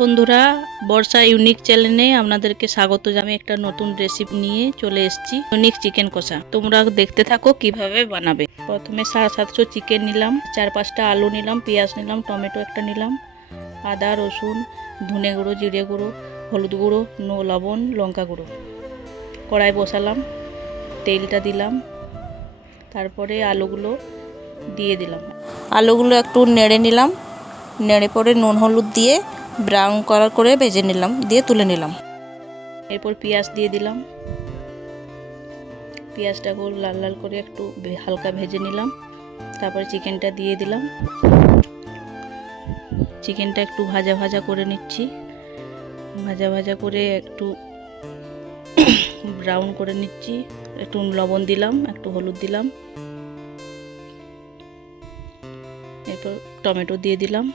বন্ধুরা, বর্ষা ইউনিক চ্যানেলে আপনাদেরকে স্বাগত জানাই। একটা নতুন রেসিপি নিয়ে চলে এসেছি, ইউনিক চিকেন কষা। তোমরা দেখতে থাকো কিভাবে বানাবে। প্রথমে 750 চিকেন নিলাম, 4-5টা আলু নিলাম, পেঁয়াজ নিলাম, টমেটো একটা নিলাম, আদা রসুন, ধনে গুঁড়ো, জিরে গুঁড়ো, হলুদ গুঁড়ো, লবণ, লঙ্কা গুঁড়ো। কড়াই বসালাম, তেলটা দিলাম, তারপরে আলুগুলো দিয়ে দিলাম। আলুগুলো একটু নেড়ে নিলাম, নেড়ে পরে নুন হলুদ দিয়ে ব্রাউন কালার করে ভেজে নিলাম, দিয়ে তুলে নিলাম। এরপর পেঁয়াজ দিয়ে দিলাম, পেঁয়াজটাকে লাল লাল করে একটু হালকা ভেজে নিলাম। তারপরে চিকেনটা দিয়ে দিলাম, চিকেনটা একটু ভাজা ভাজা করে নিচ্ছি, ভাজা ভাজা করে একটু ব্রাউন করে নিচ্ছি। একটু লবণ দিলাম, একটু হলুদ দিলাম, এরপর টমেটো দিয়ে দিলাম,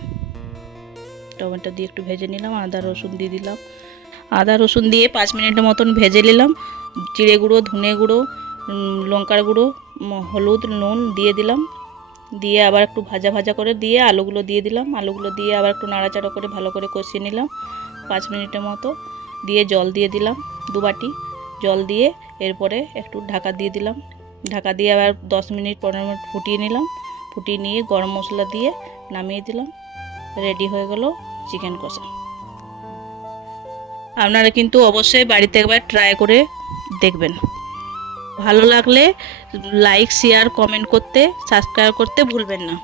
টমেটো দিয়ে একটু ভেজে নিলাম। আদা রসুন দিয়ে দিলাম, আদা রসুন দিয়ে 5 মিনিটের মতন ভেজে নিলাম। জিরে গুঁড়ো, ধনে গুঁড়ো, লঙ্কার গুঁড়ো, হলুদ, নুন দিয়ে দিলাম, দিয়ে আবার একটু ভাজা ভাজা করে দিয়ে আলুগুলো দিয়ে দিলাম। আলুগুলো দিয়ে আবার একটু নাড়াচাড়া করে ভালো করে কষিয়ে নিলাম 5 মিনিটের মতো। দিয়ে জল দিয়ে দিলাম 2 বাটি জল দিয়ে, এরপরে একটু ঢাকা দিয়ে দিলাম। ঢাকা দিয়ে আবার 10 মিনিট 15 মিনিট ফুটিয়ে নিলাম। ফুটিয়ে নিয়ে গরম মশলা দিয়ে নামিয়ে দিলাম। রেডি হয়ে গেল চিকেন কষা। আপনারা কিন্তু অবশ্যই বাড়িতে একবার ট্রাই করে দেখবেন। ভালো লাগলে লাইক, শেয়ার, কমেন্ট করতে, সাবস্ক্রাইব করতে ভুলবেন না।